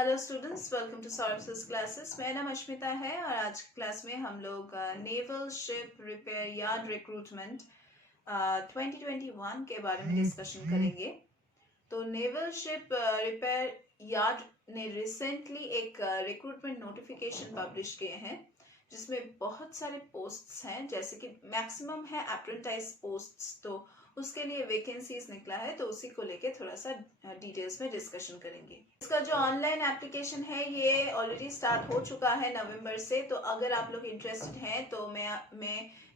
Hello students, welcome to Saurabh classes. मेरा नाम अश्मिता है और आज की क्लास में हम लोग naval ship repair yard recruitment 2021 के बारे में डिस्कशन करेंगे। तो नेवल शिप रिपेयर यार्ड ने रिसेंटली एक रिक्रूटमेंट नोटिफिकेशन पब्लिश किए हैं जिसमें बहुत सारे पोस्ट्स हैं, जैसे कि मैक्सिमम है अप्रेंटिस पोस्ट्स, तो उसके लिए वैकेंसीज निकला है, तो उसी को लेके थोड़ा सा डिटेल्स में डिस्कशन करेंगे। इसका जो ऑनलाइन एप्लीकेशन है ये ऑलरेडी स्टार्ट हो चुका है नवंबर से, तो अगर आप लोग इंटरेस्टेड हैं तो मैं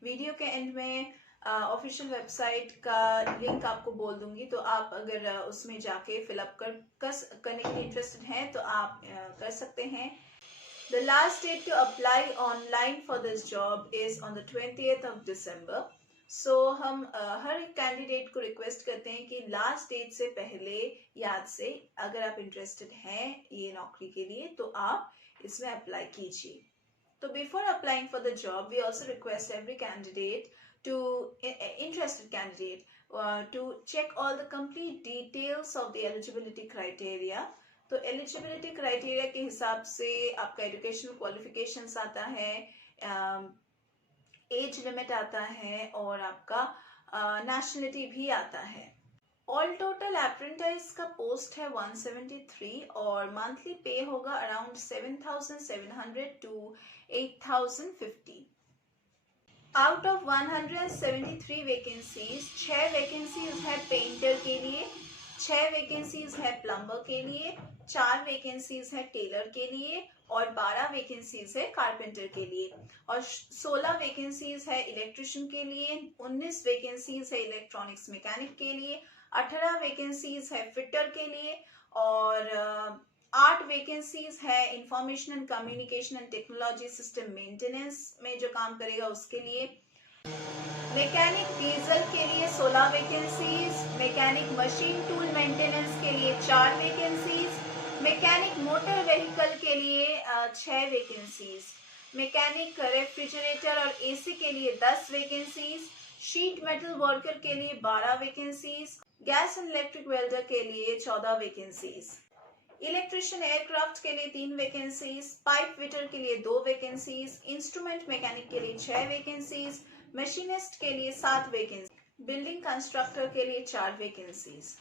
वीडियो के एंड में ऑफिशियल वेबसाइट का लिंक आपको बोल दूंगी, तो आप अगर उसमें जाके फिलअप करने के लिए इंटरेस्टेड हैं तो आप कर सकते हैं। The last date to apply online for this job is on the 20th of December. So हम हर एक कैंडिडेट को रिक्वेस्ट करते हैं कि लास्ट डेट से पहले याद से अगर आप इंटरेस्टेड हैं ये नौकरी के लिए तो आप इसमें अप्लाई कीजिए। तो before applying for the job we also request every candidate to interested candidate to check all the complete details of the eligibility criteria. तो एलिजिबिलिटी क्राइटेरिया के हिसाब से आपका एजुकेशनल क्वालिफिकेशंस आता है, एज लिमिट आता है और आपका नेशनलिटी भी आता है। ऑल टोटल अप्रेंटिस का पोस्ट है 173 और मंथली पे होगा around 7,700 to 8,050। Out of 173 vacancies 6 vacancies है पेंटर के लिए, 6 वैकेंसीज है प्लम्बर के लिए, 4 वैकेंसीज है टेलर के लिए और 12 वैकेंसीज है कारपेंटर के लिए और 16 वैकेंसीज है इलेक्ट्रिशियन के लिए, 19 वैकेंसीज है इलेक्ट्रॉनिक्स मैकेनिक के लिए, 18 वैकेंसीज है फिटर के लिए और 8 वैकेंसीज है information and communication and technology system maintenance में जो काम करेगा उसके लिए। मैकेनिक डीजल के लिए 16 vacancies, mechanic machine tool maintenance के लिए 4 वैकेंसीज, मैकेनिक मोटर व्हीकल के लिए 6 वैकेंसीज, मैकेनिक रेफ्रिजरेटर और एसी के लिए 10 वैकेंसीज, शीट मेटल वर्कर के लिए 12 vacancies, gas and electric welder के लिए 14 वैकेंसीज, इलेक्ट्रिशियन एयरक्राफ्ट के लिए 3 वैकेंसीज, पाइप फिटर के लिए 2 वैकेंसीज, इंस्ट्रूमेंट मैकेनिक के लिए 6 वैकेंसीज, मशीनिस्ट के लिए 7 वैकेंसी, बिल्डिंग कंस्ट्रक्टर के लिए 4 वैकेंसीज।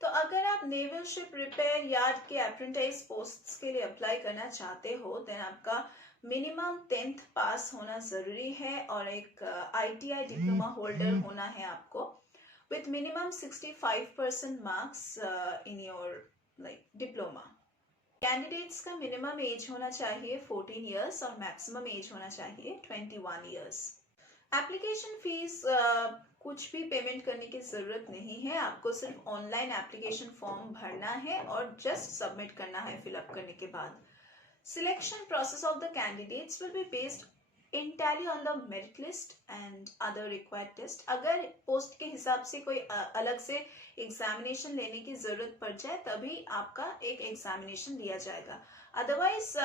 तो अगर आप नेवल शिप रिपेयर यार्ड के अप्रेंटिस पोस्ट्स के लिए अप्लाई करना चाहते हो देन आपका मिनिमम 10th पास होना जरूरी है और एक ITI डिप्लोमा होल्डर होना है आपको with minimum 65% marks in your diploma. Candidates का मिनिमम एज होना चाहिए 14 इयर्स और मैक्सिमम एज होना चाहिए 21 इयर्स। एप्लीकेशन फीस कुछ भी पेमेंट करने की जरूरत नहीं है, आपको सिर्फ ऑनलाइन एप्लीकेशन फॉर्म भरना है और जस्ट सबमिट करना है फिलअप करने के बाद। Selection process of the candidates will be based entirely on the merit list and other required test। अगर पोस्ट के हिसाब से कोई अलग से एग्जामिनेशन लेने की जरूरत पड़ जाए तभी आपका एक एग्जामिनेशन लिया जाएगा, अदरवाइज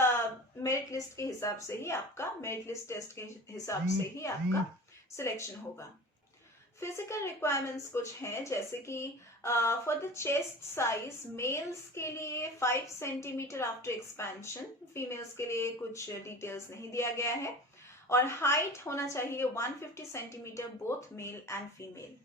मेरिट लिस्ट के हिसाब से ही आपका मेरिट लिस्ट टेस्ट के हिसाब से ही आपका सिलेक्शन होगा। फिजिकल रिक्वायरमेंट्स कुछ हैं, जैसे कि for the chest size males के लिए 5 सेंटीमीटर आफ्टर एक्सपेंशन, फीमेल्स के लिए कुछ डिटेल्स नहीं दिया गया है और हाइट होना चाहिए 150 centimetre both male and female.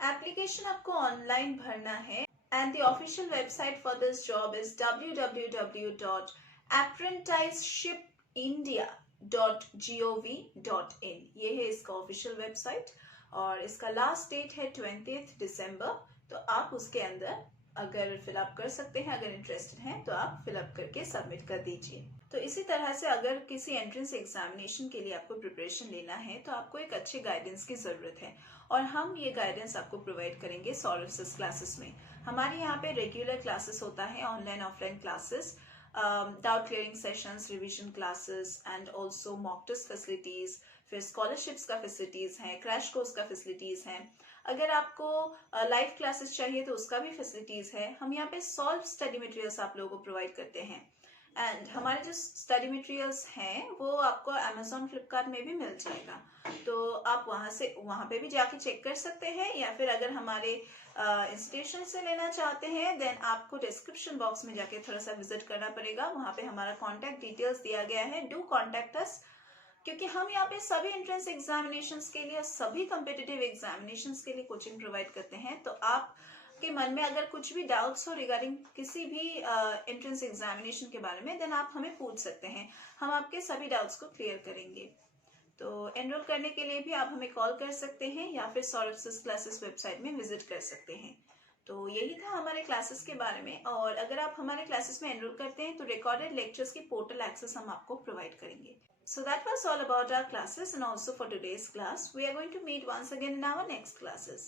Application आपको ऑनलाइन भरना है and the official website for this job is www.apprenticeshipindia.gov.in। ये है इसका ऑफिशियल वेबसाइट और इसका लास्ट डेट है 20th दिसंबर, तो आप उसके अंदर अगर फिलअप कर सकते हैं, अगर इंटरेस्टेड हैं तो आप फिलअप करके सबमिट कर दीजिए। तो इसी तरह से अगर किसी एंट्रेंस एग्जामिनेशन के लिए आपको प्रिपरेशन लेना है तो आपको एक अच्छे गाइडेंस की जरूरत है और हम ये गाइडेंस आपको प्रोवाइड करेंगे सौरभ क्लासेस में। हमारे यहाँ पे रेगुलर क्लासेस होता है, online offline classes, doubt clearing sessions, revision classes and also mock test facilities, फिर स्कॉलरशिप्स का फैसिलिटीज हैं, क्रैश कोर्स का फैसिलिटीज हैं। अगर आपको लाइव क्लासेस चाहिए तो उसका भी फैसिलिटीज है। हम यहाँ पे सॉल्व स्टडी मटेरियल्स आप लोगों को प्रोवाइड करते हैं एंड हमारे जो स्टडी मटेरियल्स हैं वो आपको अमेजोन फ्लिपकार्ट में भी मिल जाएगा, तो आप वहाँ पे भी जाके चेक कर सकते हैं या फिर अगर हमारे इंस्टीट्यूशन से लेना चाहते हैं देन आपको डिस्क्रिप्शन बॉक्स में जाके थोड़ा सा विजिट करना पड़ेगा। वहाँ पे हमारा कॉन्टैक्ट डिटेल्स दिया गया है, डू कॉन्टैक्ट अस, क्योंकि हम यहाँ पे सभी एंट्रेंस एग्जामिनेशंस के लिए, सभी कम्पिटिटिव एग्जामिनेशंस के लिए कोचिंग प्रोवाइड करते हैं। तो आपके मन में अगर कुछ भी डाउट्स हो रिगार्डिंग किसी भी एंट्रेंस एग्जामिनेशन के बारे में देन आप हमें पूछ सकते हैं, हम आपके सभी डाउट्स को क्लियर करेंगे। तो एनरोल करने के लिए भी आप हमें कॉल कर सकते हैं या फिर सौरभ सिस क्लासेस वेबसाइट में विजिट कर सकते हैं। तो यही था हमारे क्लासेस के बारे में, और अगर आप हमारे क्लासेस में एनरोल करते हैं तो रिकॉर्डेड लेक्चर्स की पोर्टल एक्सेस हम आपको प्रोवाइड करेंगे। So that was all about our classes and also for today's class. We are going to meet once again in our next classes.